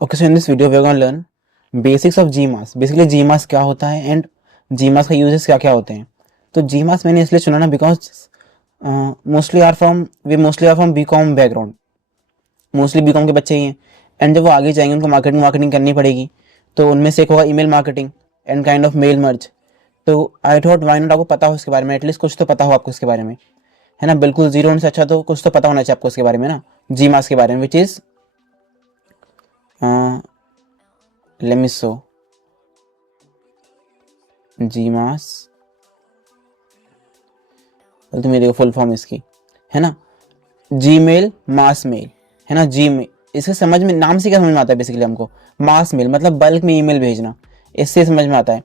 Okay, so in this video we're going to learn basics of GMAS. Basically GMAS क्या होता है and GMAS का uses क्या क्या होते हैं. तो GMAS मैंने इसलिए चुना ना because mostly are from BCom background. Mostly BCom के बच्चे ही हैं एंड जब वो आगे जाएंगे उनको मार्केटिंग करनी पड़ेगी. तो उनमें से एक होगा email marketing and kind of mail merge. तो आई थॉट वाई नॉट आपको पता हो इसके बारे में, एटलीस्ट कुछ तो पता हो आपको इसके बारे में, है ना. बिल्कुल जीरो होने से अच्छा तो कुछ तो पता होना चाहिए आपको इसके बारे में ना, GMAS के बारे में, which is let me show GMAS. तो मेरे फुल फॉर्म इसकी है ना, जीमेल मास मेल, है ना. जीमेल इससे समझ में, नाम से क्या समझ में आता है बेसिकली हमको, मास मेल मतलब बल्क में ईमेल भेजना, इससे समझ में आता है.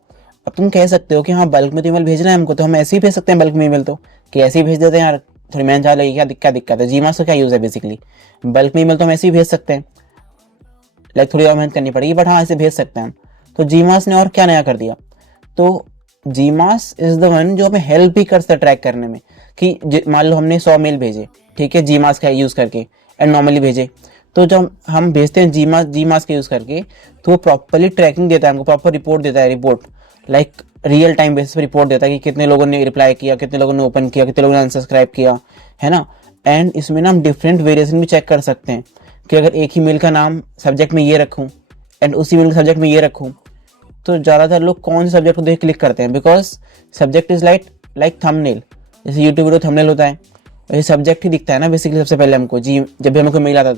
अब तुम कह सकते हो कि हाँ बल्क में तो ईमेल भेजना है हमको, तो हम ऐसे ही भेज सकते हैं बल्क में ईमेल, तो कि ऐसे ही भेज देते हैं यार, थोड़ी मेहनत ज़्यादा लगेगी, क्या दिक्कत है. GMAS का क्या यूज़ है बेसिकली, बल्क में ईमेल तो हम ऐसे ही भेज सकते हैं, लाइक थोड़ी और मेहनत करनी पड़ेगी बट हाँ ऐसे भेज सकते हैं हम. तो GMAS ने और क्या नया कर दिया, तो GMAS इज द वन जो हमें हेल्प भी करता है ट्रैक करने में, कि मान लो हमने 100 मेल भेजे, ठीक है, GMAS का यूज़ करके एंड नॉर्मली भेजे. तो जब हम भेजते हैं GMAS का यूज़ करके, तो वो प्रॉपरली ट्रैकिंग देता है हमको, प्रॉपर रिपोर्ट देता है, report like real time basis पे रिपोर्ट देता है कि कितने लोगों ने रिप्लाई किया, कितने लोगों ने ओपन किया, कितने लोगों ने अनसब्सक्राइब किया, है ना. एंड इसमें ना हम डिफरेंट वेरिएशन भी चेक कर सकते हैं कि अगर एक ही मेल का नाम सब्जेक्ट में ये रखूँ एंड उसी मेल के सब्जेक्ट में ये रखूँ, तो ज़्यादातर लोग कौन से सब्जेक्ट को देख क्लिक करते हैं, because subject is like thumbnail. जैसे यूट्यूब वीडियो थंबनेल होता है, वैसे सब्जेक्ट ही दिखता है ना बेसिकली सबसे पहले हमको, जब भी हमको मेल आता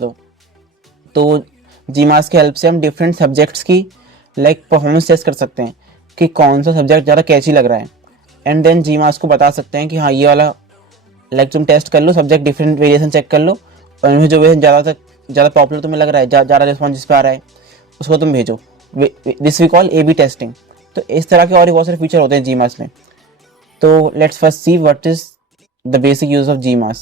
तो GMAS की हेल्प से हम डिफरेंट सब्जेक्ट्स की लाइक परफॉर्मेंस टेस्ट कर सकते हैं कि कौन सा सब्जेक्ट ज़्यादा कैची लग रहा है. एंड देन GMAS को बता सकते हैं कि हाँ ये वाला लाइक तुम टेस्ट कर लो, सब्जेक्ट डिफरेंट वेरिएशन चेक कर लो, और इनमें जो वेरिएशन ज़्यादा पॉपुलर तुम्हें लग रहा है, ज़्यादा रिस्पॉन्स जिस पर आ रहा है उसको तुम भेजो. This we call AB testing. तो इस तरह के और भी बहुत सारे फीचर होते हैं GMAS में. तो let's first see what is the basic use of GMAS.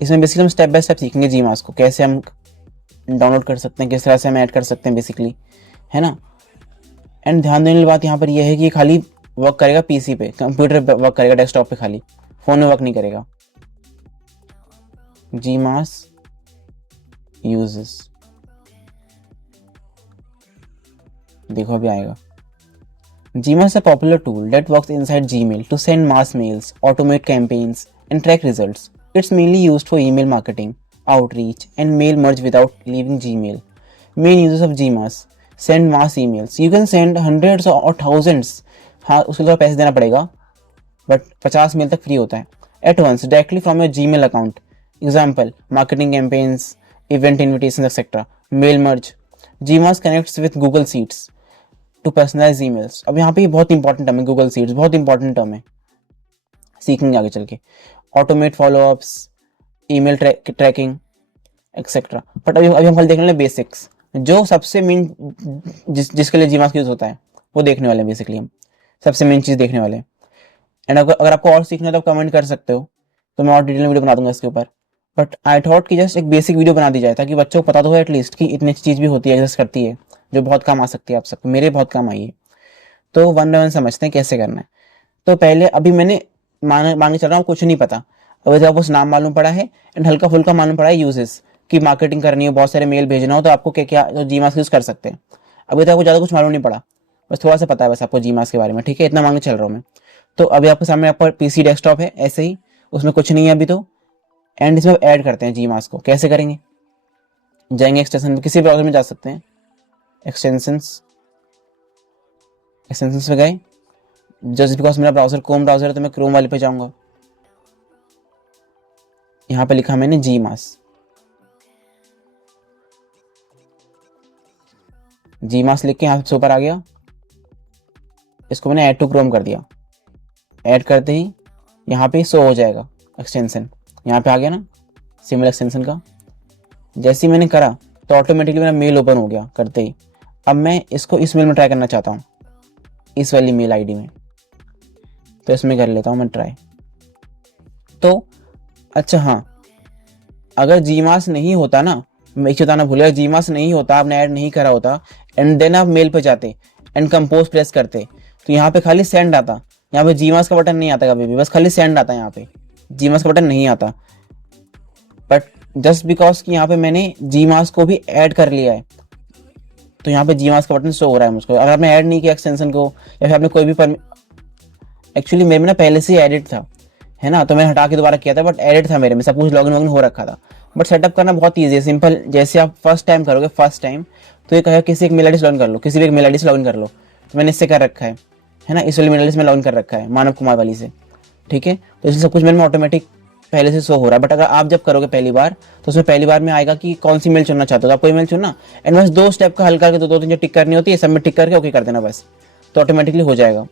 इसमें बेसिकली हम स्टेप बाय स्टेप सीखेंगे GMAS को, कैसे हम डाउनलोड कर सकते हैं, किस तरह से हम ऐड कर सकते हैं बेसिकली, है ना. एंड ध्यान देने वाली बात यहाँ पर यह है कि खाली वर्क करेगा PC पे, कंप्यूटर पे वर्क करेगा, डेस्कटॉप पे, खाली फोन में वर्क नहीं करेगा. GMAS uses, देखो अभी आएगा. GMAS is a popular tool that works inside Gmail to send mass mails, automate campaigns, and track results. It's mainly used for email marketing, outreach, and mail merge without leaving Gmail. Main uses of GMAS: send mass emails. You can send hundreds or thousands. हाँ उसके लिए पैसे देना पड़ेगा, but 50 mail तक free होता है. At once, directly from your Gmail account. Example: marketing campaigns, event invitations, etc. Mail merge. GMAS connects with Google Sheets to personalize emails. अब यहाँ पे बहुत इंपॉर्टेंट टर्म है, गूगल सीट्स बहुत इंपॉर्टेंट टर्म है, सीखेंगे आगे चल के. Automate followups, email tracking etcetera. But अभी हम खाली देखने वाले बेसिक्स, जो सबसे मेन जिसके लिए GMAS यूज होता है वो देखने वाले हैं बेसिकली. हम सबसे मेन चीज़ देखने वाले हैं. एंड अगर आपको और सीखना है तो आप कमेंट कर सकते हो, तो मैं और डिटेल वीडियो बना दूंगा इसके ऊपर. बट आई थॉट कि जस्ट एक बेसिक वीडियो बना दी जाए ताकि बच्चों को पता तो हो एटलीस्ट कि इतनी चीज़ भी होती है, एग्जिस्ट करती है, जो बहुत काम आ सकती है आप सबको, मेरे बहुत काम आई है. तो वन बाय वन समझते हैं कैसे करना है. तो पहले अभी मैंने मान के चल रहा हूँ कुछ नहीं पता, अभी तो आपको नाम मालूम पड़ा है एंड हल्का फुल्का मालूम पड़ा है यूजेस, कि मार्केटिंग करनी हो, बहुत सारे मेल भेजना हो, तो आपको क्या क्या तो GMAS यूज़ कर सकते हैं. अभी तो आपको ज़्यादा कुछ मालूम नहीं पड़ा, बस थोड़ा सा पता है बस आपको GMAS के बारे में, ठीक है, इतना मान के चल रहा हूँ मैं. तो अभी आपके सामने आपका PC डेस्कटॉप है ऐसे ही, उसमें कुछ नहीं है अभी तो. एंड इसमें ऐड करते हैं GMAS को. कैसे करेंगे, जाएंगे एक्सटेंशन में, किसी ब्राउजर में जा सकते हैं, एक्सटेंशंस पे गए. जस्ट बिकॉज मेरा ब्राउजर क्रोम ब्राउजर है तो मैं क्रोम वाले पे जाऊंगा. यहाँ पे लिखा मैंने GMAS लिख के यहाँ से ऊपर आ गया. इसको मैंने ऐड टू क्रोम कर दिया. ऐड करते ही यहाँ पे शो हो जाएगा एक्सटेंशन, यहाँ पे आ गया ना सिमिलर एक्सटेंशन का. जैसे ही मैंने करा तो ऑटोमेटिकली मेरा मेल ओपन हो गया करते ही. अब मैं इसको इस मेल में ट्राई करना चाहता हूँ, इस वाली मेल आईडी में, तो इसमें कर लेता हूँ मैं ट्राई. तो अच्छा हाँ, अगर GMAS नहीं होता ना, मैं एक बताना भूल गया, GMAS नहीं होता, आपने ऐड नहीं करा होता एंड देन आप मेल पे जाते एंड कंपोज प्रेस करते, तो यहाँ पे खाली सेंड आता, यहाँ पे GMAS का बटन नहीं आता कभी भी, बस खाली सेंड आता है. यहाँ पे GMAS का बटन नहीं आता. बट जस्ट बिकॉज कि यहाँ पे मैंने जी मास्क को भी ऐड कर लिया है, तो यहाँ पे जी मास्क का बटन शो हो रहा है मुझको। अगर आपने ऐड नहीं किया एक्सटेंशन को, या फिर आपने कोई भी एक्चुअली मेरे में ना पहले से ही एडिट था, है ना, तो मैंने हटा के दोबारा किया था, बट एडिट था मेरे में, सब कुछ लॉगिन वॉगिन हो रखा था। बट सेटअप करना बहुत ईजी है, सिंपल। जैसे आप फर्स्ट टाइम करोगे, फर्स्ट टाइम तो ये कहेगा किसी एक मेल आईडी से लॉगिन कर लो, किसी भी एक मेल आईडी से लॉगिन कर लो। तो मैंने इससे कर रखा है ना, इस वाली मेल आईडी से मैं लॉगिन कर रखा है, मानव कुमार वाली से, ठीक है। तो इसलिए सब कुछ मेरे में ऑटोमेटिक पहले से शो हो रहा है। बट अगर आप जब करोगे पहली बार, तो उसमें पहली बार में आएगा कि कौन सी मेल चुनना चाहते हो, तो आप कोई मेल चुनना, एंड बस 2 स्टेप का हल्का करके 2-3 जो टिक करनी होती है, सब में टिक करके ओके कर देना बस, तो ऑटोमेटिकली हो जाएगा।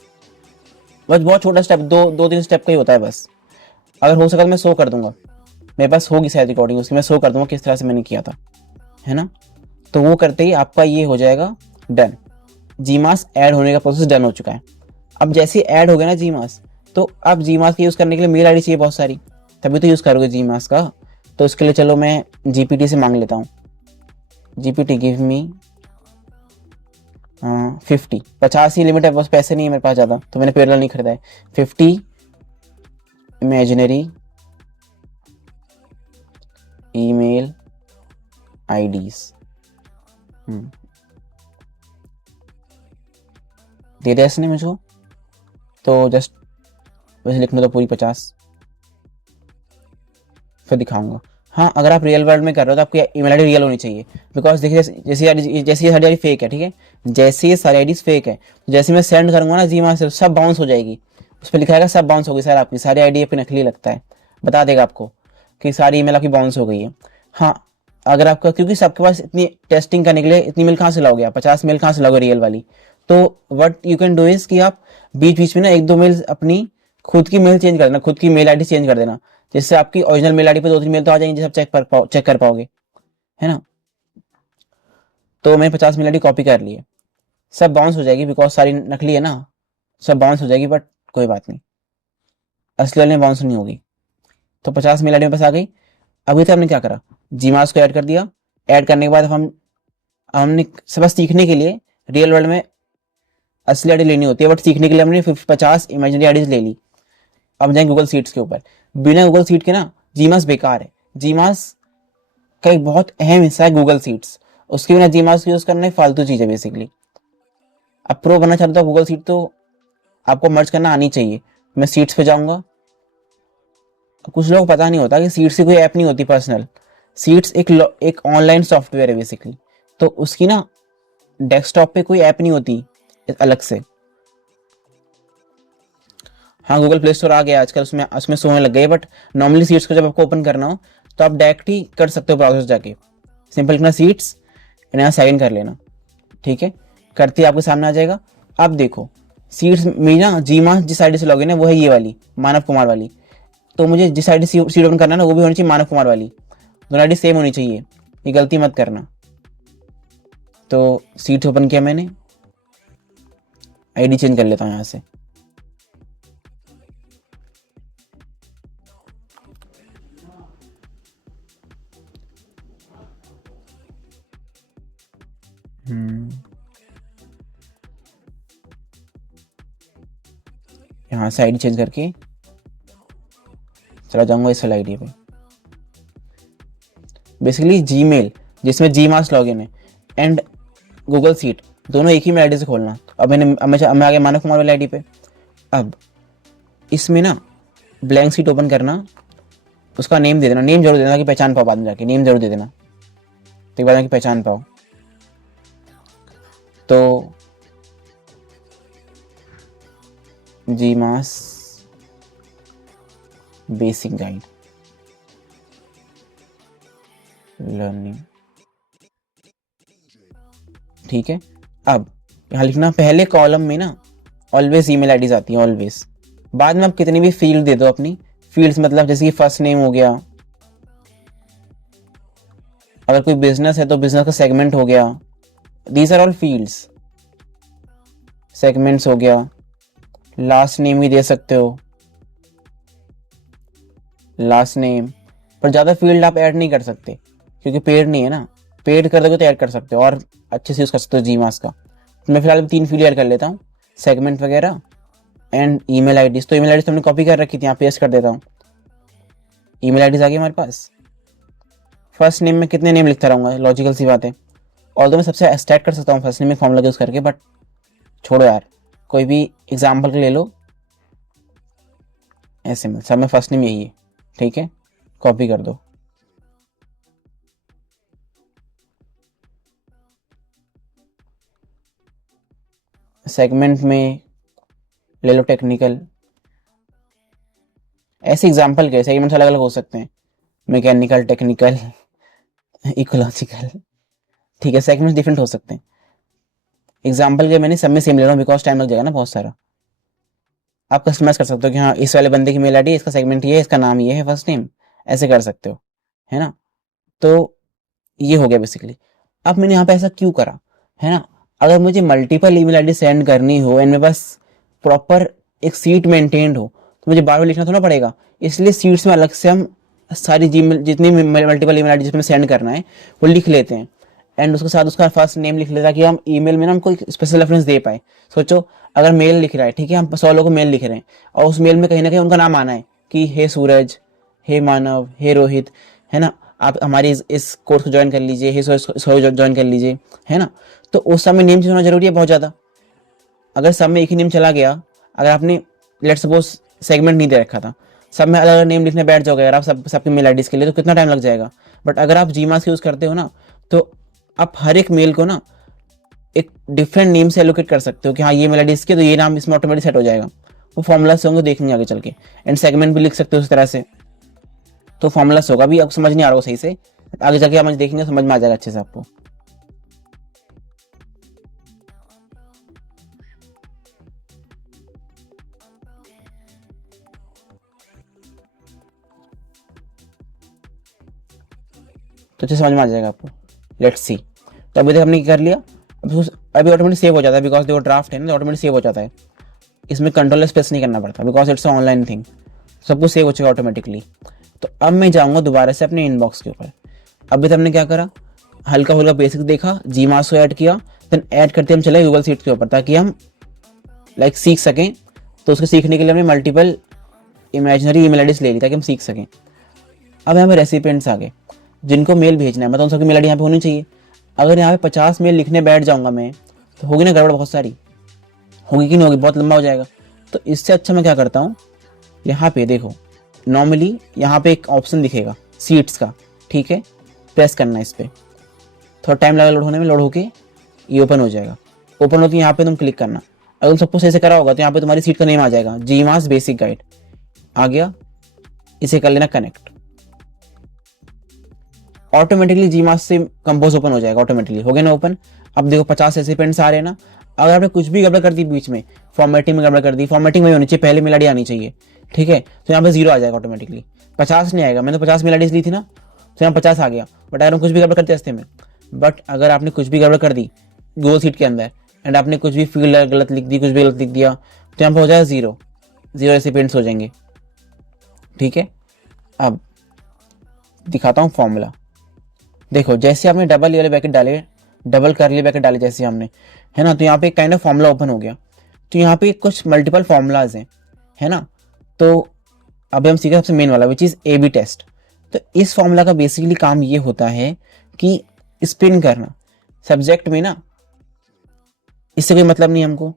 बस बहुत छोटा स्टेप, 2-3 स्टेप का ही होता है बस। अगर हो सका तो मैं शो कर दूंगा, मेरे पास होगी शायद रिकॉर्डिंग उसकी, मैं शो कर दूंगा किस तरह से मैंने किया था, है ना। तो वो करते ही आपका ये हो जाएगा डन, जीमास ऐड होने का प्रोसेस डन हो चुका है। अब जैसे ऐड हो गया ना जीमास, तो अब जीमास का यूज़ करने के लिए मेल आईडी चाहिए बहुत सारी, तभी तो यूज़ करोगे जीमास का। तो इसके लिए चलो मैं जीपीटी से मांग लेता हूँ, जीपीटी गिव मी 50 ही लिमिट है, बस पैसे नहीं है मेरे पास ज़्यादा, तो मैंने पैरेलल नहीं खरीदा है। 50 इमेजिनरी ईमेल आईडीज दे दिया इसने मुझको, तो जस्ट वैसे लिखना तो पूरी 50 फिर दिखाऊंगा। हाँ, अगर आप रियल वर्ल्ड में कर रहे हो तो आपकी ईमेल आईडी रियल होनी चाहिए, बिकॉज देखिए जैसे ये सारी आईडी फेक है, ठीक है, जैसे ये सारी आईडीज फेक है, तो जैसे मैं सेंड करूंगा ना जीमा से, सब बाउंस हो जाएगी, उस पर लिखा है सब बाउंस हो गई सर, आपकी सारी आईडी पे नकली लगता है, बता देगा आपको कि सारी ईमेल आपकी बाउंस हो गई है। हाँ, अगर आपका, क्योंकि सबके पास इतनी टेस्टिंग करने के लिए इतनी मेल कहाँ से लाओगे आप, 50 मेल कहाँ से लाओगे रियल वाली। तो what you can do is कि आप बीच बीच में ना 1-2 मेल अपनी खुद की मेल चेंज कर देना, खुद की मेल आईडी चेंज कर देना, जिससे आपकी ओरिजिनल मेल आईडी पे 2-3 मेल तो आ जाएंगे, जिसे आप चेक कर पाओगे, है ना। तो मैंने 50 मेल आईडी कॉपी कर ली है, सब बाउंस हो जाएगी बिकॉज सारी नकली है ना, सब बाउंस हो जाएगी, बट कोई बात नहीं, असली वाले में बाउंस नहीं होगी। तो 50 मेल आईडी में पास आ गई। अभी तक हमने क्या करा, जीमास को ऐड कर दिया। ऐड करने के बाद हमने सब सीखने के लिए रियल वर्ल्ड में असली आईडी लेनी होती है, बट सीखने के लिए हमने 50 इमेजिनरी आईडीज ले ली। अब जाएंगे गूगल सीट्स के ऊपर। बिना गूगल सीट के ना जीमास बेकार है। जीमास का एक बहुत अहम हिस्सा है गूगल सीट्स, उसके बिना जीमास यूज करना एक फालतू चीज है बेसिकली। अब प्रो बनना चाहते हो गूगल सीट, तो आपको मर्ज करना आनी चाहिए। मैं सीट्स पे जाऊंगा। कुछ लोग पता नहीं होता कि सीट्स की कोई ऐप नहीं होती पर्सनल, सीट्स एक ऑनलाइन सॉफ्टवेयर है बेसिकली, तो उसकी ना डेस्कटॉप पे कोई ऐप नहीं होती अलग से। हाँ, गूगल प्ले स्टोर आ गया आजकल, उसमें सोने लग गए, बट नॉर्मली सीट्स को जब आपको ओपन करना हो तो आप डायरेक्ट ही कर सकते हो ब्राउजर जाके, सिंपल लिखना सीट्स, यहाँ साइन इन कर लेना, ठीक है, करते ही आपके सामने आ जाएगा। अब देखो सीट्स में ना जीमा जिस आईडी से लॉगिन है वो है ये वाली, मानव कुमार वाली। तो मुझे जिस आईडी सीट ओपन करना है ना वो भी होनी चाहिए मानव कुमार वाली, दोनों आईडी सेम होनी चाहिए, ये गलती मत करना। तो सीट ओपन किया मैंने, आईडी चेंज कर लेता हूँ यहाँ से। यहाँ से आईडी चेंज करके चला जाऊंगा इस वाली आईडी पे। बेसिकली जीमेल जिसमें जीमास लॉगिन है एंड गूगल सीट दोनों एक ही मेल आईडी से खोलना। अब मैं आ गया मानव कुमार वाली आईडी पे। अब इसमें ना ब्लैंक सीट ओपन करना, उसका नेम दे देना, नेम जरूर देना कि पहचान पाओ, बाद में जाके नेम जरूर दे देना, तो बाद में पहचान पाओ। तो जीमास बेसिक गाइड लर्निंग, ठीक है। अब यहाँ लिखना, पहले कॉलम में ना ऑलवेज ईमेल आईडीज आती है, ऑलवेज। बाद में आप कितनी भी फील्ड दे दो अपनी, फील्ड्स मतलब जैसे कि फर्स्ट नेम हो गया, अगर कोई बिजनेस है तो बिजनेस का सेगमेंट हो गया, these are all fields. Segments हो गया, लास्ट नेम भी दे सकते हो, लास्ट नेम, पर ज़्यादा फील्ड आप ऐड नहीं कर सकते क्योंकि पेड नहीं है ना। पेड कर दोगे तो ऐड कर सकते हो और अच्छे से यूज़ कर सकते हो जीमास का। तो मैं फिलहाल 3 फील्ड ऐड कर लेता हूँ, सेगमेंट वगैरह एंड ईमेल आईडीज। तो ईमेल आईडीज तो हमने कॉपी कर रखी थी, यहाँ पेस्ट कर देता हूँ। ईमेल आईडीज आ गई हमारे पास। फर्स्ट नेम में कितने नेम लिखता रहूँगा, लॉजिकल सी बात है। और तो मैं सबसे एक्सट्रैक्ट कर सकता हूँ फर्स्ट नेम में फॉर्मूला यूज़ करके, बट छोड़ो यार, कोई भी एग्जाम्पल के ले लो, ऐसे में सब में फर्स्ट नेम यही है, ठीक है, कॉपी कर दो। सेगमेंट में ले लो टेक्निकल, ऐसे एग्जाम्पल के सेगमेंट्स अलग अलग हो सकते हैं, मैकेनिकल, टेक्निकल, इकोलॉजिकल, ठीक है, सेगमेंट्स डिफरेंट हो सकते हैं। एग्जाम्पल के मैंने सब में सेम ले रहा हूँ बिकॉज टाइम लग जाएगा ना बहुत सारा। आप कस्टमाइज कर सकते हो कि हाँ इस वाले बंदे की मेल आईडी, इसका सेगमेंट ये है, इसका नाम ये है, फर्स्ट नेम, ऐसे कर सकते हो, है ना। तो ये हो गया बेसिकली। अब मैंने यहाँ पे ऐसा क्यों करा, है ना, अगर मुझे मल्टीपल ईमेल आईडी सेंड करनी हो एंड मेरे पास प्रॉपर एक सीट मेंटेन्ड हो तो मुझे बार बार लिखना थोड़ा पड़ेगा, इसलिए सीट्स में अलग से हम सारी जितनी मल्टीपल ईमेल आईडी जिसमें सेंड करना है वो लिख लेते हैं एंड उसके साथ उसका फर्स्ट नेम लिख लेता है कि हम ईमेल में ना हमको स्पेशल रेफरेंस दे पाए। सोचो अगर मेल लिख रहा है, ठीक है, हम 100 लोगों को मेल लिख रहे हैं और उस मेल में कहीं ना कहीं उनका नाम आना है कि हे सूरज, हे मानव, हे रोहित, है ना, आप हमारी इस कोर्स को ज्वाइन कर लीजिए, हे ज्वाइन कर लीजिए, है ना। तो उस समय नेम चेंज होना जरूरी है बहुत ज़्यादा। अगर सब में एक ही नेम चला गया, अगर आपने लेट सपोज सेगमेंट नहीं दे रखा था, सब में अलग अलग नेम लिखने बैठ जाओगे अगर आप सबके मेल आईडीज के लिए, तो कितना टाइम लग जाएगा। बट अगर आप जीमास यूज़ करते हो ना, तो आप हर एक मेल को ना एक डिफरेंट नेम से एलोकेट कर सकते हो कि हाँ ये मेल आईडी इसकी, तो ये नाम इसमें ऑटोमेटिक सेट हो जाएगा। वो फॉर्मूला से होंगे, देखेंगे आगे चल के। एंड सेगमेंट भी लिख सकते हो उस तरह से, तो फॉर्मूला से होगा। अभी आपको समझ नहीं आ रहा हो सही से, आगे जाके आप देखेंगे समझ में आ जाएगा अच्छे से आपको। तो अच्छे समझ में आ जाएगा आपको। Let's see. तो अभी तक हमने क्या कर लिया, अभी ऑटोमेटिक सेव हो जाता है बिकॉज देखो ड्राफ्ट है ना, ऑटोमेटिक सेव हो जाता है। इसमें कंट्रोल स्पेस नहीं करना पड़ता बिकॉज इट्स ऑनलाइन थिंग, सब कुछ सेव हो चुका ऑटोमेटिकली। तो अब मैं जाऊंगा दोबारा से अपने इनबॉक्स के ऊपर। अभी तक हमने क्या करा, हल्का फुल्का बेसिक देखा, जीमास को ऐड किया, देन ऐड करते हम चले गूगल सीट के ऊपर ताकि हम लाइक सीख सकें। तो उसको सीखने के लिए हमने मल्टीपल इमेजिनरी ईमेल आईडीज ले ली ताकि हम सीख सकें। अब यहाँ पे रेसिपिएंट्स आ गए जिनको मेल भेजना है, मतलब उन सबकी मेल आईडी यहाँ पे होनी चाहिए। अगर यहाँ पे 50 मेल लिखने बैठ जाऊंगा मैं, तो होगी ना गड़बड़ बहुत सारी, होगी कि नहीं होगी, बहुत लंबा हो जाएगा। तो इससे अच्छा मैं क्या करता हूँ, यहाँ पे देखो नॉर्मली यहाँ पे एक ऑप्शन दिखेगा सीट्स का, ठीक है, प्रेस करना है इस पर, थोड़ा टाइम लगा लोड होने में, लोड होके ये ओपन हो जाएगा। ओपन होती है यहाँ पे तुम क्लिक करना। अगर तुम सब कुछ ऐसे करा होगा तो यहाँ पे तुम्हारी सीट का नेम आ जाएगा, जीमास बेसिक गाइड आ गया। इसे कर लेना कनेक्ट, ऑटोमेटिकली जीमास से कंपोज ओपन हो जाएगा, ऑटोमेटिकली हो गया ना ओपन। अब देखो 50 रेसिपिएंट्स आ रहे हैं ना। अगर आपने कुछ भी गड़बड़ कर दी बीच में, फॉर्मेटिंग में गड़बड़ कर दी, फॉर्मेटिंग में होनी चाहिए, पहले मेल आईडी आनी चाहिए, ठीक है, तो यहाँ पे 0 आ जाएगा ऑटोमेटिकली, 50 नहीं आएगा। मैंने तो 50 मेल आईडीज ली थी ना, तो यहाँ 50 आ गया। बट अगर हम कुछ भी गड़बड़ करते रास्ते में, बट अगर आपने कुछ भी गड़बड़ कर दी गूगल सीट के अंदर एंड आपने कुछ भी फील्ड गलत लिख दी, कुछ भी गलत लिख दिया, तो यहाँ पे हो जाएगा 0 रेसिपिएंट्स हो जाएंगे, ठीक है। अब दिखाता हूँ फॉर्मूला। देखो जैसे आपने डबल वाले ब्रैकेट डाले, डबल करली ब्रैकेट डाले जैसे हमने, है ना, तो यहाँ पे एक काइंड ऑफ फॉर्मूला ओपन हो गया। तो यहाँ पे कुछ मल्टीपल फॉर्मूलाज हैं, है ना। तो अभी हम सीखे सबसे मेन वाला which is A B test. तो इस फॉर्मूला का बेसिकली काम ये होता है कि स्पिन करना सब्जेक्ट में ना, इससे कोई मतलब नहीं हमको।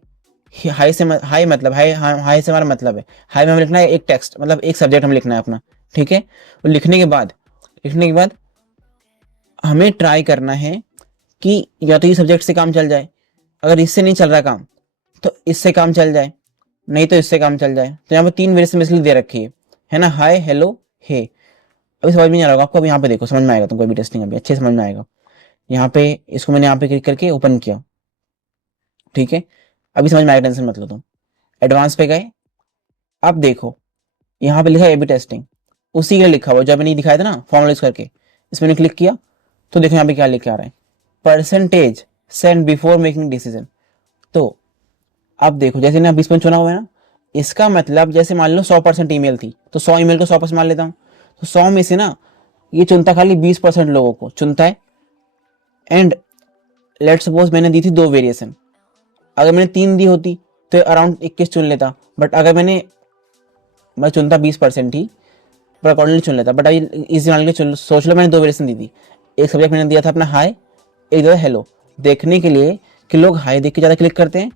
हाई से हाई मतलब हाई से हमारा मतलब है, हाई में हमें लिखना है एक टेक्स्ट, मतलब एक सब्जेक्ट हमें लिखना है अपना, ठीक है। और लिखने के बाद हमें ट्राई करना है कि या तो ये सब्जेक्ट से काम चल जाए, अगर इससे नहीं चल रहा काम तो इससे काम चल जाए, नहीं तो इससे काम चल जाए। तो यहाँ पे 3 वेरिएशन इसलिए दे रखी है ना, हाय, हेलो, हे। अभी समझ में नहीं आ रहा होगा आपको, अभी यहाँ पे देखो समझ में आएगा तुमको, अभी टेस्टिंग अभी अच्छे समझ में आएगा। यहाँ पे इसको मैंने यहाँ पे क्लिक करके ओपन किया, ठीक है, अभी समझ में आएगा, टेंशन मत लो तुम। एडवांस पे गए, अब देखो यहाँ पे लिखा है एबी टेस्टिंग, उसी के लिखा हुआ जो मैंने दिखाया था ना फॉर्मूला यूज करके, इसमें क्लिक किया तो देखो यहाँ पे क्या लिख के आ रहा है, percentage send before making decision. तो अब देखो जैसे ना 20% चुना हुआ है ना, इसका मतलब जैसे मान लो 100% ईमेल थी तो 100 ईमेल को 100% मान लेता हूँ, तो 100 में से ना ये चुनता खाली 20% लोगों को चुनता है। एंड लेट सपोज मैंने दी थी 2 वेरिएशन, अगर मैंने 3 दी होती तो अराउंड 21 चुन लेता। बट अगर मैं चुनता 20% ही, पर अकॉर्डिंगली चुन लेता। बट अभी इजी मान के सोच लो, मैंने 2 वेरिएशन दी थी। एक सब्जेक्ट मैंने दिया था अपना हाई, एक दिया था हेलो, देखने के लिए कि लोग हाई देख के ज़्यादा क्लिक करते हैं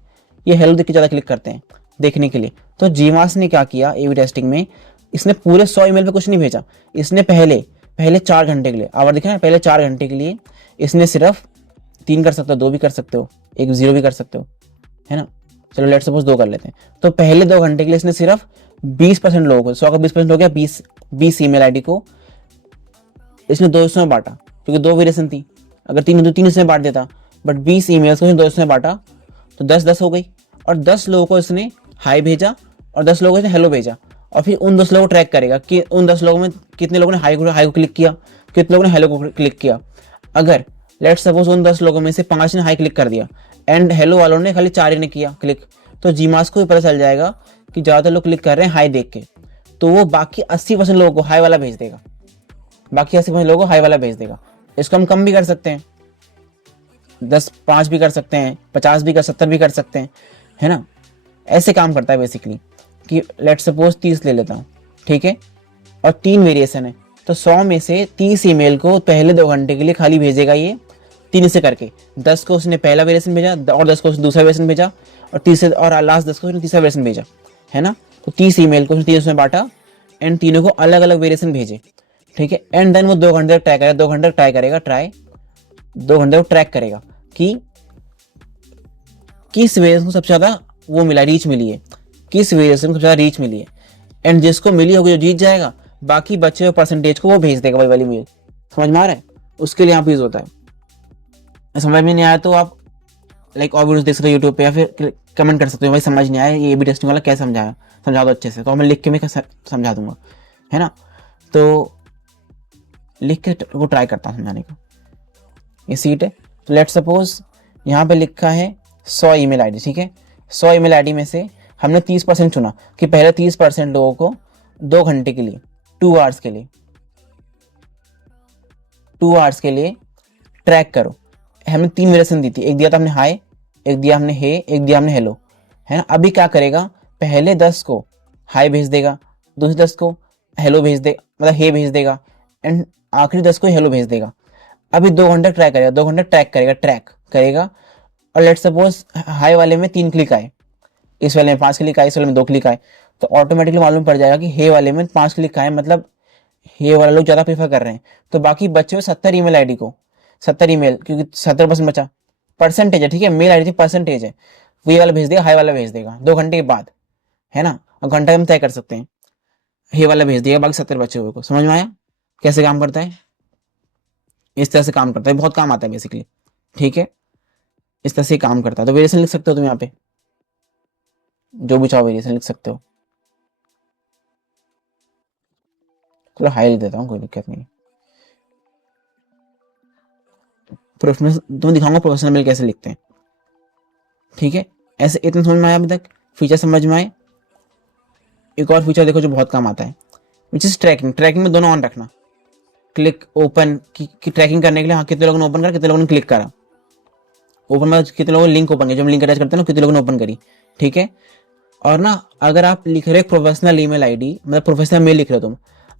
ये हेलो देख के ज़्यादा क्लिक करते हैं, देखने के लिए। तो जीमास ने क्या किया ए बी टेस्टिंग में, इसने पूरे 100 ईमेल पे कुछ नहीं भेजा। इसने पहले 4 घंटे के लिए, आवर देखा ना, पहले 4 घंटे के लिए इसने सिर्फ 3 कर सकते हो, 2 भी कर सकते हो, एक 0 भी कर सकते हो, है ना। चलो लेट सपोज 2 कर लेते हैं। तो पहले 2 घंटे के लिए इसने सिर्फ 20% लोगों को, 100 का 20% हो गया, 20 ईमेल आईडी को इसने 200 में बांटा, क्योंकि 2 वेरिएशन थी। अगर 3 तो 3 इसने बांट देता, बट 20 ईमेल्स को इसने 200 में बांटा तो 10-10 हो गई। और 10 लोगों को इसने हाई भेजा और 10 लोगों को इसने हेलो भेजा। और फिर उन 10 लोगों को ट्रैक करेगा कि उन 10 लोगों में कितने लोगों ने हाई को क्लिक किया, कितने लोगों ने हेलो को क्लिक किया। अगर लेट्स सपोज उन 10 लोगों में से 5 ने हाई क्लिक कर दिया एंड हेलो वालों ने खाली 4 ने किया क्लिक, तो जीमास को भी पता चल जाएगा कि ज़्यादातर लोग क्लिक कर रहे हैं हाई देख के, तो वो बाकी 80% लोगों को हाई वाला भेज देगा, बाकी 80% लोगों को हाई वाला भेज देगा। इसको हम कम भी कर सकते हैं, 5 भी कर सकते हैं, 50 भी कर, 70 भी कर सकते हैं, है ना। ऐसे काम करता है बेसिकली कि लेट्स सपोज 30 ले लेता हूँ, ठीक है, और 3 वेरिएशन है, तो 100 में से 30 ईमेल को पहले 2 घंटे के लिए खाली भेजेगा ये 3 से करके। 10 को उसने पहला वेरिएशन भेजा और 10 को उसने दूसरा वेरिएशन भेजा और तीसरे और लास्ट 10 को उसने तीसरा वेरिएशन भेजा, है ना। तो 30 ईमेल को उसने 30 में बांटा एंड तीनों को अलग अलग वेरिएशन भेजे, ठीक है। एंड देन वो 2 घंटे तक ट्राई करेगा, 2 घंटे तक ट्राई करेगा, 2 घंटे तक ट्रैक करेगा कि किस वेरिएशन को सबसे ज़्यादा वो मिला, रीच मिली है, किस वेरिएशन को सबसे ज़्यादा रीच मिली है। एंड जिसको मिली होगी, जो जीत जाएगा, बाकी बचे हुए परसेंटेज को वो भेज देगा वही वाली मेल। समझ में आ रहा है? उसके लिए यहाँ पे यूज होता है। समझ में नहीं आया तो आप लाइक और वीडियोस देख सकते हो यूट्यूब पे, या फिर कमेंट कर सकते हो भाई समझ नहीं आया, ये भी टेस्टिंग वाला क्या समझाया, समझा दो अच्छे से, तो मैं लिख के मैं समझा दूंगा, है ना। तो लिख के वो ट्राई करता हूँ समझाने का। ये सीट है, तो लेट सपोज यहाँ पे लिखा है 100 ईमेल आईडी, ठीक है। 100 ईमेल आईडी में से हमने 30% चुना कि पहले 30% लोगों को 2 घंटे के लिए, 2 आवर्स के लिए, 2 आवर्स के लिए ट्रैक करो। हमने 3 वेरिएशन दी थी, एक दिया था हमने हाई, एक दिया हमने हे, एक दिया हमने हेलो, है ना। अभी क्या करेगा, पहले 10 को हाई भेज देगा, दूसरे 10 को हेलो भेज देगा, मतलब हे भेज देगा, एंड आखिरी 10 को हेलो भेज देगा। अभी 2 घंटे ट्राई करेगा, 2 घंटे ट्रैक करेगा। और लेट सपोज हाई वाले में 3 क्लिक आए, इस वाले में 5 क्लिक आए, इस वाले में 2 क्लिक आए, तो ऑटोमेटिकली मालूम पड़ जाएगा कि हे वाले में 5 क्लिक आए, मतलब हे वाले लोग ज़्यादा प्रीफर कर रहे हैं। तो बाकी बच्चे हुए 70 ईमेल आईडी को, 70 ईमेल, क्योंकि 70% बचा, परसेंटेज है, ठीक है, मेल आईडी परसेंटेज है, वो ये वाला भेज देगा, हाई वाला भेज देगा 2 घंटे के बाद, है ना। और घंटा हम तय कर सकते हैं, हे वाला भेज देगा बाकी 70 बचे हुए को। समझ में आया कैसे काम करता है? इस तरह से काम करता है, बहुत काम आता है बेसिकली, ठीक है, इस तरह से काम करता है। तो वेरिएशन लिख सकते हो तुम यहाँ पे, जो भी चाहो वेरिएशन लिख सकते हो। चलो हाई लिख देता हूँ, कोई दिक्कत नहीं। प्रोफेशनल तुम्हें दिखाऊंगा प्रोफेशनल मेल कैसे लिखते हैं, ठीक है। ऐसे इतना समझ में आया अभी तक? फीचर समझ में आए? एक और फीचर देखो जो बहुत काम आता है, विच इज ट्रैकिंग। ट्रैकिंग में दोनों ऑन रखना, क्लिक ओपन की ट्रैकिंग करने के लिए, हाँ कितने लोगों ने ओपन करा, कितने लोगों ने क्लिक करा, ओपन में कितने लोगों ने लिंक ओपन किया, जब हम लिंक अटैच करते हैं ना, कितने लोगों ने ओपन करी, ठीक है। और ना अगर आप लिख रहे हो प्रोफेशनल ईमेल आईडी, मतलब प्रोफेशनल मेल लिख रहे हो तुम,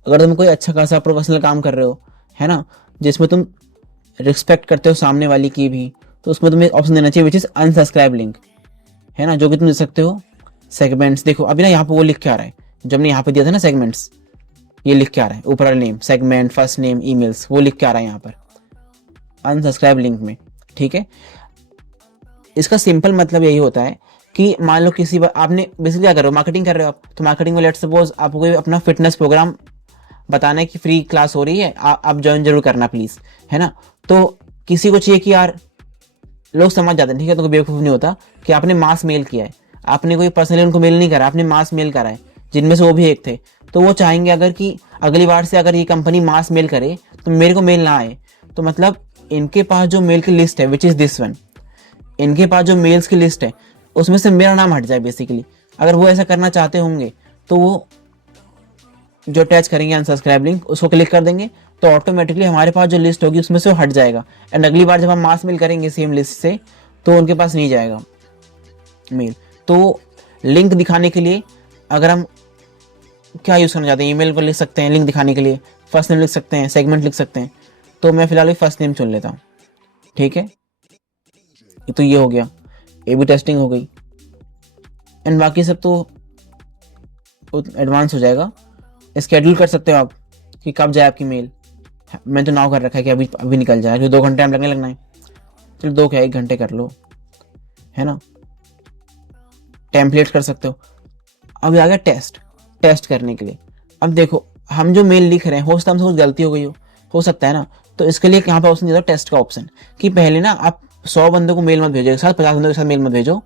अगर तुम कोई अच्छा खासा प्रोफेशनल काम कर रहे हो, है ना, जिसमें तुम रिस्पेक्ट करते हो सामने वाली की भी, तो उसमें तुम्हें ऑप्शन देना चाहिए विच इज अनसब्सक्राइब लिंक, है ना, जो कि तुम दे सकते हो। सेगमेंट्स देखो अभी ना यहाँ पे वो लिख के आ रहा है, जब हमने यहाँ पे दिया था ना सेगमेंट्स, ये लिख के आ रहा है ऊपर वाला name, segment, first name, emails, वो लिख के आ रहा है यहाँ पर अनसब्सक्राइब लिंक में, ठीक है। इसका सिंपल मतलब यही होता है कि मान लो किसी बार आपने बेसिकली क्या कर रहे हो, मार्केटिंग कर रहे हो आप, तो मार्केटिंग में लेट्स सपोज आपको कोई अपना फिटनेस प्रोग्राम बताना है कि फ्री क्लास हो रही है, आप ज्वाइन जरूर करना प्लीज, है ना। तो किसी को चाहिए कि यार लोग समझ जाते हैं, ठीक है, तो कोई बेवकूफ़ नहीं होता कि आपने मास मेल किया है, आपने कोई पर्सनली उनको मेल नहीं करा, आपने मास मेल करा है, जिनमें से वो भी एक थे। तो वो चाहेंगे अगर कि अगली बार से अगर ये कंपनी मास मेल करे तो मेरे को मेल ना आए, तो मतलब इनके पास जो मेल की लिस्ट है विच इज़ दिस वन, इनके पास जो मेल्स की लिस्ट है उसमें से मेरा नाम हट जाए बेसिकली। अगर वो ऐसा करना चाहते होंगे तो वो जो अटैच करेंगे अनसब्सक्राइब लिंक, उसको क्लिक कर देंगे, तो ऑटोमेटिकली हमारे पास जो लिस्ट होगी उसमें से वो हट जाएगा। एंड अगली बार जब हम मास मेल करेंगे सेम लिस्ट से, तो उनके पास नहीं जाएगा मेल। तो लिंक दिखाने के लिए अगर हम क्या यूज़ करना चाहते हैं, ईमेल को लिख सकते हैं लिंक दिखाने के लिए, फर्स्ट नेम लिख सकते हैं, सेगमेंट लिख सकते हैं। तो मैं फिलहाल फर्स्ट नेम चुन लेता हूँ। ठीक है, तो ये हो गया, ए बी टेस्टिंग हो गई। एंड बाकी सब तो एडवांस हो जाएगा। स्केड्यूल कर सकते हो आप कि कब जाए आपकी मेल। मैं तो नाव कर रखा है कि अभी अभी निकल जाए, जो 2 घंटे टाइम लगना है। चलो 2 क्या 1 घंटे कर लो, है ना। टेम्पलेट कर सकते हो। अब आ गया टेस्ट करने के लिए। अब देखो हम जो मेल लिख रहे हैं, हो सकता है हमसे कुछ गलती हो सकता है ना। तो इसके लिए यहाँ पे ऑप्शन दिया टेस्ट का ऑप्शन, कि पहले ना आप 100 बंदों को मेल मत भेजो एक साथ, 50 बंदों के साथ मेल मत भेजो।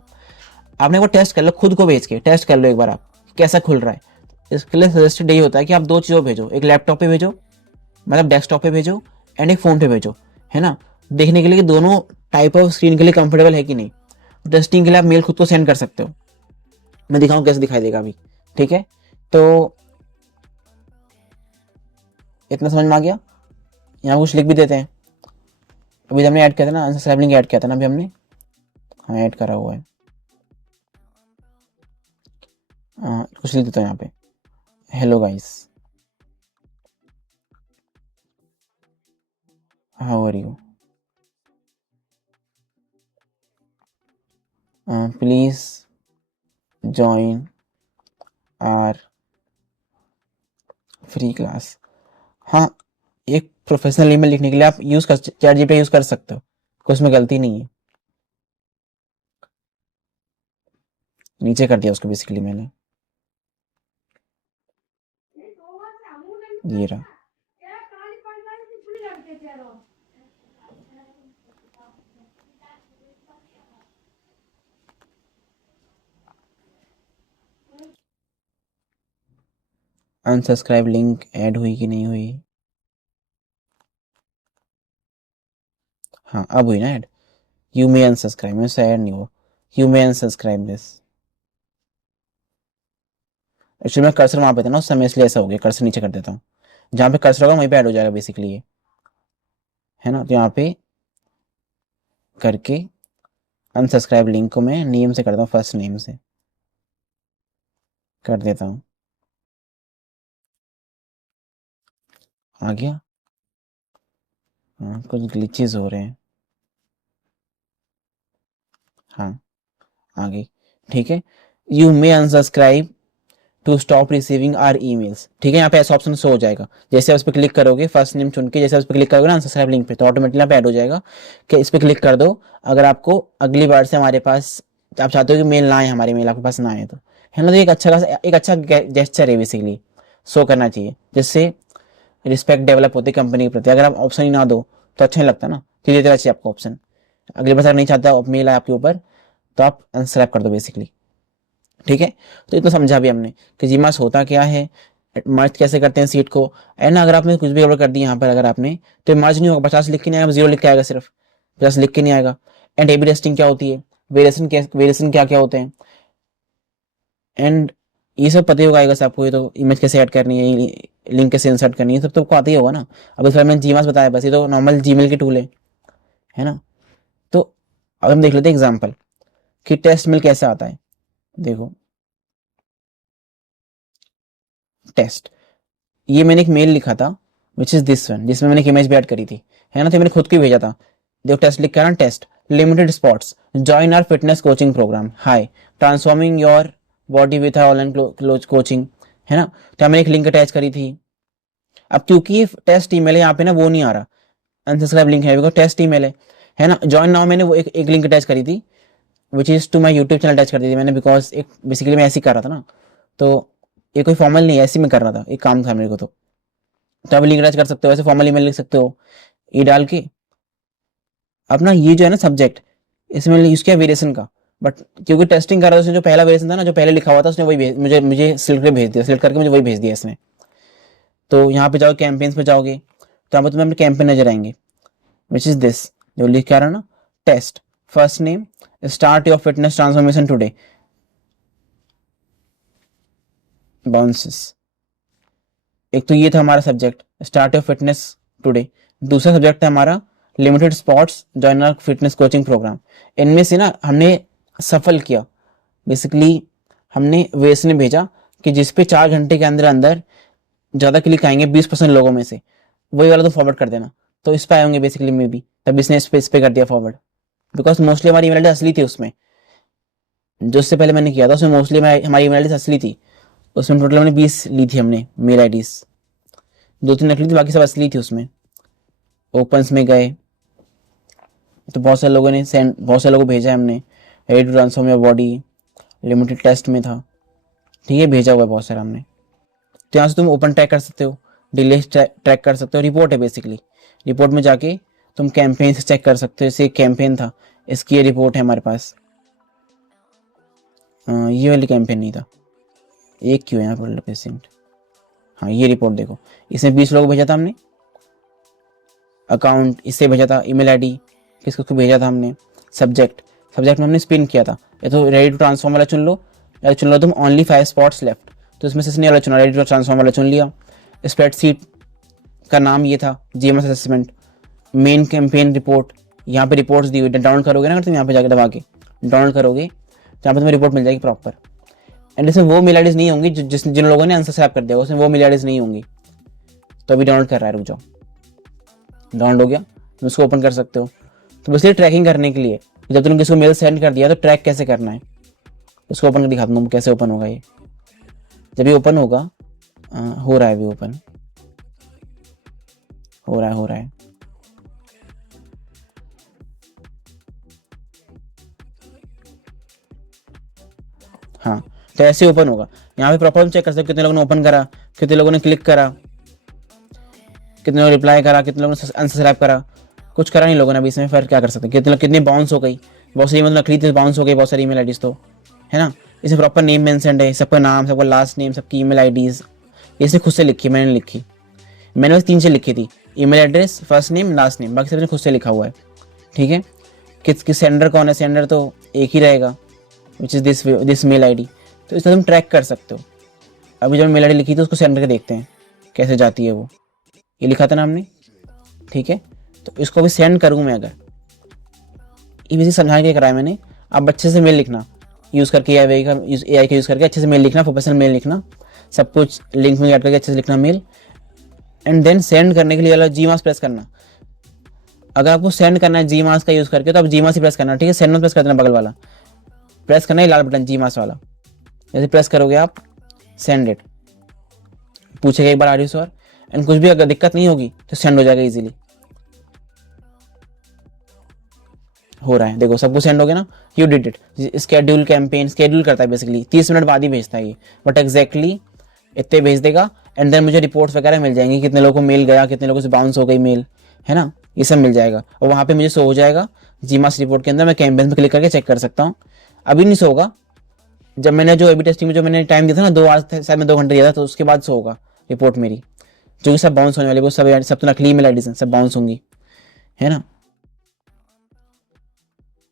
आपने एक बार टेस्ट कर लो, खुद को भेज के टेस्ट कर लो एक बार आप कैसा खुल रहा है। इसके लिए सजेस्टेड यही होता है कि आप 2 चीज़ों भेजो, एक लैपटॉप पे भेजो, मतलब डेस्कटॉप पे भेजो, एंड एक फ़ोन पे भेजो, है ना। देखने के लिए कि दोनों टाइप ऑफ स्क्रीन के लिए कंफर्टेबल है कि नहीं। टेस्टिंग के लिए आप मेल खुद को सेंड कर सकते हो। मैं दिखाऊं कैसे दिखाई देगा अभी। ठीक है, तो इतना समझ में आ गया। यहाँ कुछ लिख भी देते हैं। अभी हमने ऐड किया था ना, अनसब्सक्राइब ऐड किया था ना अभी हमने, हाँ ऐड करा हुआ है। कुछ लिख देता हूँ यहाँ पे, hello guys, how are you, please join our free class. हाँ, एक प्रोफेशनल ईमेल लिखने के लिए आप यूज कर चैट जीपीटी यूज कर सकते हो, कोई उसमें गलती नहीं है। नीचे कर दिया उसको बेसिकली मैंने, ये रहा। अनसब्सक्राइब लिंक ऐड हुई कि नहीं हुई, हाँ अब हुई ना ऐड। यू मे अनसब्सक्राइब, मैं ऐड नहीं हुआ, you may unsubscribe this. Actually मैं कर्सर वहां पे था ना उस समय, इसलिए ऐसा हो गया। कर्सर नीचे कर देता हूँ, जहाँ पे कर्सर होगा वहीं पे ऐड हो जाएगा बेसिकली ये, है ना। तो यहाँ पे करके अनसब्सक्राइब लिंक को मैं नेम से करता हूँ, फर्स्ट नेम से कर देता हूँ। आ गया। हाँ कुछ ग्लिचेस हो रहे हैं, हाँ आ गई। ठीक है, you may unsubscribe to stop receiving our emails. ठीक है, यहाँ पे ऐसा ऑप्शन शो हो जाएगा। जैसे आप इस पर क्लिक करोगे, फर्स्ट नेम चुन के जैसे उस पर क्लिक करोगे ना अनसब्सक्राइब लिंक पे, तो ऑटोमेटिकली यहाँ पे ऐड हो जाएगा कि इस पर क्लिक कर दो अगर आपको अगली बार से हमारे पास, आप चाहते हो कि मेल ना आए, हमारे मेल आपके पास ना आए तो, है ना। तो एक अच्छा जेस्चर है बेसिकली, शो करना चाहिए, जिससे रिस्पेक्ट डेवलप होती है कंपनी के प्रति। अगर आप ऑप्शन ही ना दो तो अच्छा नहीं लगता ना, कि देते रहना चाहिए आपको ऑप्शन। अगली बार नहीं चाहता मेल आए आपके ऊपर तो आप अनसब्सक्राइब कर दो बेसिकली। ठीक है, तो इतना समझा भी हमने कि जीमास होता क्या है, मर्ज कैसे करते हैं सीट को। एंड अगर आपने कुछ भी गड़बड़ कर दी यहाँ पर अगर आपने, तो मर्ज नहीं होगा, 50 लिख के नहीं आएगा, 0 लिख के आएगा, सिर्फ 50 लिख के नहीं आएगा। एंड ए बी टेस्टिंग क्या होती है, वेरिएशन क्या क्या होते हैं, एंड ये सब पता ही होगा आएगा सबको। ये तो इमेज कैसे ऐड करनी है, लिंक कैसे इंसर्ट करनी है, सब तो आपको आता ही होगा ना। अब इस बार मैंने जीमास बताया बस, ये तो नॉर्मल जीमेल की टूल है ना। तो अब हम देख लेते हैं एग्जाम्पल कि टेस्ट मेल कैसे आता है। देखो टेस्ट, ये मैंने एक मेल लिखा था विच इज दिस वन, जिसमें मैंने एक इमेज भी ऐड करी थी, है ना। तो मैंने खुद को ही भेजा था। देखो टेस्ट लिख कर ना, test limited spots, join our fitness coaching program, high transforming your body with online coaching, है ना। तो मैंने एक लिंक अटैच करी थी। अब क्योंकि ये टेस्ट ईमेल है, यहाँ पे ना वो नहीं आ रहा अनसब्सक्राइब लिंक है, बिकॉज टेस्ट ईमेल है ना। ज्वाइन नाउ मैंने वो एक लिंक अटैच करी थी which is to my YouTube channel attach कर दी थी मैंने, बिकॉज एक बेसिकली मैं ऐसे ही कर रहा था ना। तो ये कोई फॉर्मल नहीं है, ऐसे ही मैं कर रहा था, एक काम था मेरे को। तो आप लिंक अटैच कर सकते हो, ऐसे फॉर्मल ईमेल लिख सकते हो, ये डाल के अपना ये जो है ना सब्जेक्ट, इसमें यूज किया वेरिएशन का। बट क्योंकि टेस्टिंग कर रहा था उसने, जो पहला वेरिएशन था ना, जो पहले लिखा हुआ था उसने वही मुझे मुझे सिलेक्ट करके भेज दिया, सिलेक्ट करके मुझे वही भेज दिया इसने। तो यहाँ पे जाओ, कैंपेन्स पे जाओगे, तो यहाँ पे तुम्हें अपने कैंपेन नजर आएंगे विच इज दिस, जो लिख के आ रहा ना, test first name start your fitness transformation today bounces. एक तो ये था हमारा subject start your fitness today, दूसरा सब्जेक्ट था हमारा limited spots join our fitness coaching program. इनमें से ना हमने सफल किया बेसिकली, हमने वेस ने भेजा कि जिस पे 4 घंटे के अंदर अंदर ज़्यादा क्लिक आएंगे 20% लोगों में से, वही वाला तो फॉरवर्ड कर देना। तो इस पे आए होंगे बेसिकली मे बी, तब इसने इस पे कर दिया फॉरवर्ड, बिकॉज मोस्टली हमारी ईमेल आईडी असली थी उसमें, जो उससे पहले मैंने किया था उसमें मोस्टली हमारी ईमेल आईडी असली थी। उसमें टोटल हमने 20 ली थी हमने मेल आईडीज, 2-3 नकली थी, बाकी सब असली थी। उसमें ओपन्स में गए तो बहुत सारे लोगों ने बहुत सारे लोगों को भेजा है हमने, ready to transform your body, limited test में था, ठीक है, भेजा हुआ है बहुत सारा हमने। तो यहाँ से तुम ओपन ट्रैक कर सकते हो, डिले ट्रैक कर सकते हो, रिपोर्ट है बेसिकली। रिपोर्ट में जाके तुम कैंपेन से चेक कर सकते हो, जैसे एक कैंपेन था, इसकी ये रिपोर्ट है हमारे पास। ये वाली कैंपेन नहीं था, एक क्यों है यहाँ पर पेशेंट। हाँ ये रिपोर्ट देखो, इसमें 20 लोगों को भेजा था हमने, अकाउंट इससे भेजा था, ईमेल आईडी किसको भेजा था हमने, सब्जेक्ट में हमने स्पिन किया था। या तो रेडी टू ट्रांसफॉर्म वाला चुन लो, या चुन लो तुम ओनली 5 स्पॉट्स लेफ्ट, तो इसमें से इसने वाला चुना, रेडी टू ट्रांसफॉर्म वाला चुन लिया। स्प्रेडशीट का नाम ये था, GMS assessment, main campaign report, यहाँ पे रिपोर्ट्स दी हुई, डाउनलोड करोगे ना, अगर तुम यहाँ पे जाकर दबा के डाउनलोड करोगे तो यहाँ पे तुम्हें रिपोर्ट मिल जाएगी प्रॉपर। एंड इसमें वो मेल आईडीज नहीं होंगी जिन लोगों ने अनसब्सक्राइब कर दिया, उसमें वो मेल आईडीज नहीं होंगी। तो अभी डाउनलोड कर रहा है, रुक जाओ, डाउनलोड हो गया, तुम उसको ओपन कर सकते हो। तो इसलिए ट्रैकिंग करने के लिए जब तुमने किसी को मेल सेंड कर दिया तो ट्रैक कैसे करना है उसको ओपन कर दिखा दूँ कैसे ओपन होगा ये। जब ये ओपन होगा, हो रहा है अभी ओपन, हो रहा है। हाँ तो ऐसे ओपन होगा। यहाँ पे प्रॉपर चेक कर सकते हो कितने लोगों ने ओपन करा, कितने लोगों ने क्लिक करा, कितने लोगों ने रिप्लाई करा, कितने लोगों ने अनसब्सक्राइब करा। कुछ करा नहीं लोगों ने अभी, इसमें फिर क्या कर सकते हैं, कितनी बाउंस हो गई, बहुत सारी मतलब नकली बाउंस हो गई, बहुत सारी ईमेल आईडीज तो है ना। इसमें प्रॉपर नेम मेंशन है, सबका नाम, सबका लास्ट नेम, सबकी ईमेल आईडीज, इसने खुद से लिखी, मैंने लिखी, मैंने बस 3 से लिखी थी, email address, first name, last name, बाकी सबने खुद से लिखा हुआ है, ठीक है। किस सेंडर कौन है, सेंडर तो एक ही रहेगा, which is this mail ID. तो इसमें तुम ट्रैक कर सकते हो। अभी जब मेल आईडी लिखी थी उसको सेंडर के देखते हैं कैसे जाती है वो, ये लिखा था ना हमने, ठीक है। तो इसको अभी सेंड करूँ मैं, अगर ये बेसिक समझाने के लिए कराया मैंने। आप अच्छे से मेल लिखना, यूज़ करके एआई का यूज़ करके अच्छे से मेल लिखना, प्रोफेशनल मेल लिखना, सब कुछ लिंक में ऐड करके अच्छे से लिखना मेल। एंड देन सेंड करने के लिए वाला जी मास प्रेस करना। अगर आपको सेंड करना है जी मास का यूज़ करके तो आप जी मास ही प्रेस करना, ठीक है। सेंड में प्रेस कर देना, बगल वाला प्रेस करना है, लाल बटन जी मास वाला, जैसे प्रेस करोगे आप सेंड इट, पूछेगा एक बार आर यू श्योर, एंड कुछ भी अगर दिक्कत नहीं होगी तो सेंड हो जाएगा इजीली। हो रहा है देखो, सब कुछ सेंड हो गया ना, you did it. Schedule campaign schedule करता है बेसिकली, 30 मिनट बाद ही भेजता है ये, बट एग्जैक्टली इतने भेज देगा। एंड देन मुझे रिपोर्ट्स वगैरह मिल जाएंगी, कितने लोगों को मेल गया, कितने लोगों से बाउंस हो गई मेल, है ना, ये सब मिल जाएगा। और वहाँ पे मुझे शो हो जाएगा जीमास रिपोर्ट के अंदर, मैं कैंपेन पे क्लिक करके चेक कर सकता हूँ। अभी नहीं शो होगा, जब मैंने जो एबी टेस्टिंग में जो मैंने टाइम दिया था ना, 2 आज शायद मैं 2 घंटे दिया था, तो उसके बाद शो होगा रिपोर्ट मेरी, जो कि सब बाउंस होने वाली, वो सब तो नकली मेल आईडीज हैं, सब बाउंस होंगी, है ना।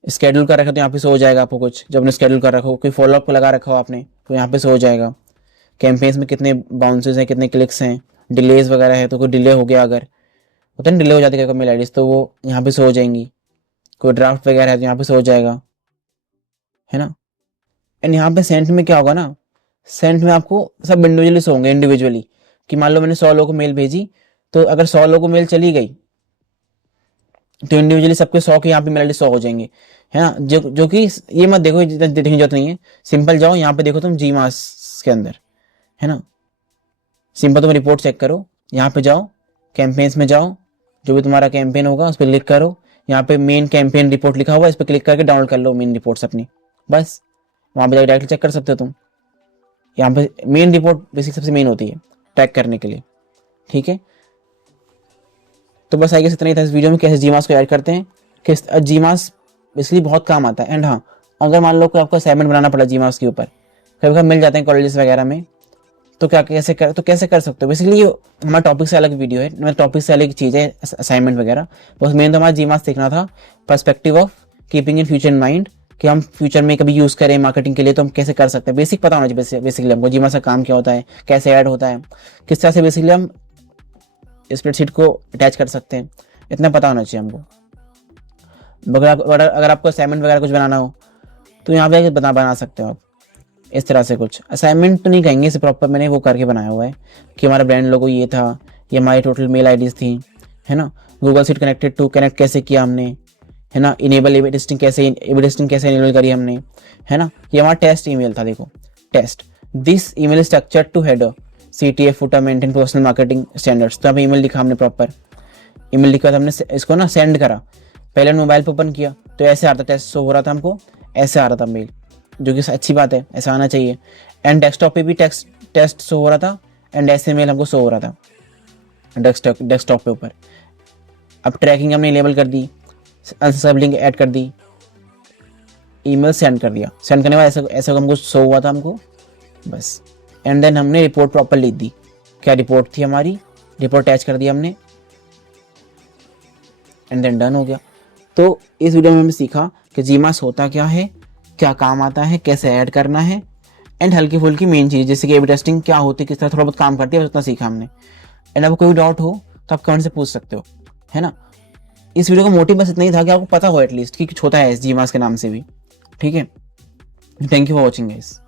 स्केड्यूल कर रखा तो यहाँ पे शो हो जाएगा आपको, कुछ जो आपने स्केड्यूल कर रखा हो, कोई फॉलोअप लगा रखा हो आपने तो यहाँ पे शो हो जाएगा। कैंपेन्स में कितने बाउंसेस हैं, कितने क्लिक्स हैं, डिलेज वगैरह है तो कोई डिले हो गया, अगर होता है ना डिले हो जाती है मेल आईडीज, तो वो यहाँ पे शो हो जाएंगी। कोई ड्राफ्ट वगैरह है तो यहाँ पे शो हो जाएगा, है ना। एंड यहाँ पे सेंट में क्या होगा ना, सेंट में आपको सब इंडिविजुअली शो होंगे, इंडिविजुअली, कि मान लो मैंने 100 लोगों को मेल भेजी, तो अगर 100 लोगों को मेल चली गई तो इंडिविजुअली सबके 100 के यहाँ पे मेल आईडी 100 हो जाएंगे, है ना। जो कि ये मत देखो, देखने की जरूरत नहीं है, सिंपल जाओ यहाँ पे देखो तुम जी मास के अंदर, है ना, सिंपल तुम रिपोर्ट चेक करो, यहाँ पे जाओ, कैंपेन्स में जाओ, जो भी तुम्हारा कैंपेन होगा उस पर क्लिक करो, यहाँ पे मेन कैंपेन रिपोर्ट लिखा हुआ है, इस पर क्लिक करके डाउनलोड कर लो मेन रिपोर्ट्स अपनी, बस वहाँ पे जाकर डायरेक्टली चेक कर सकते हो तुम। यहाँ पे मेन रिपोर्ट बेसिक सबसे मेन होती है ट्रैक करने के लिए, ठीक है। तो बस आई गेस इतना ही था इस वीडियो में, कैसे जीमास को ऐड करते हैं, किस जीमास बेसिकली बहुत काम आता है। एंड हाँ, अगर मान लो कि आपको असाइनमेंट बनाना पड़ा जीमास के ऊपर, कभी कभी मिल जाते हैं कॉलेजेस वगैरह में, तो कैसे कर सकते हो। बेसिकली ये हमारा टॉपिक से अलग वीडियो है, मतलब टॉपिक से अलग चीज़ है असाइनमेंट वगैरह, बस मेन तो हमारा जीमास सीखना था, perspective of keeping in future in mind, कि हम फ्यूचर में कभी यूज़ करें मार्केटिंग के लिए तो हम कैसे कर सकते हैं, बेसिक पता होना चाहिए बेसिकली हमको जीमास का काम क्या होता है, कैसे ऐड होता है, किस तरह से बेसिकली हम स्प्रेडशीट को अटैच कर सकते हैं, इतना पता होना चाहिए हमको। अगर आपको असाइनमेंट वगैरह कुछ बनाना हो तो यहाँ पे बना सकते हो आप, इस तरह से कुछ असाइनमेंट तो नहीं कहेंगे, इसे प्रॉपर मैंने वो करके बनाया हुआ है कि हमारा ब्रांड लोगो ये था, ये हमारी टोटल मेल आईडीज थी, है ना। गूगल सीट कनेक्ट कैसे किया हमने, है ना। इनेबल ए बी टेस्टिंग कैसे इनेबल करी हमने, है ना। ये हमारा टेस्ट ईमेल था, देखो test. This email structure to header CTA footer maintain professional marketing standards. तो यहाँ ईमेल लिखा हमने प्रॉपर, ईमेल लिखा था हमने, इसको ना सेंड करा। पहले मोबाइल पर ओपन किया तो ऐसे आ रहा था, टेस्ट शो हो रहा था हमको, ऐसे आ रहा था मेल, जो कि अच्छी बात है, ऐसा आना चाहिए। एंड डेस्कटॉप पे भी टेस्ट शो हो रहा था, एंड ऐसे मेल हमको शो हो रहा था डेस्कटॉप पे ऊपर। अब ट्रैकिंग हमने इनेबल कर दी, सब लिंक ऐड कर दी, ईमेल सेंड कर दिया। सेंड करने के बाद ऐसा ऐसा हमको शो हुआ था हमको, बस। एंड देन हमने रिपोर्ट प्रॉपर लिख दी, क्या रिपोर्ट थी हमारी, रिपोर्ट अटैच कर दिया हमने, एंड देन डन हो गया। तो इस वीडियो में हमने सीखा कि जीमास होता क्या है, क्या काम आता है, कैसे ऐड करना है, एंड हल्की फुल्की मेन चीज़ जैसे कि ए बी टेस्टिंग क्या होती है, किस तरह थोड़ा बहुत काम करती है, उतना सीखा हमने। एंड आपको कोई डाउट हो तो आप कमेंट से पूछ सकते हो, है ना। इस वीडियो का मोटिव बस इतना ही था कि आपको पता हो एटलीस्ट कि कुछ होता है जीमास के नाम से भी, ठीक है। Thank you for watching guys.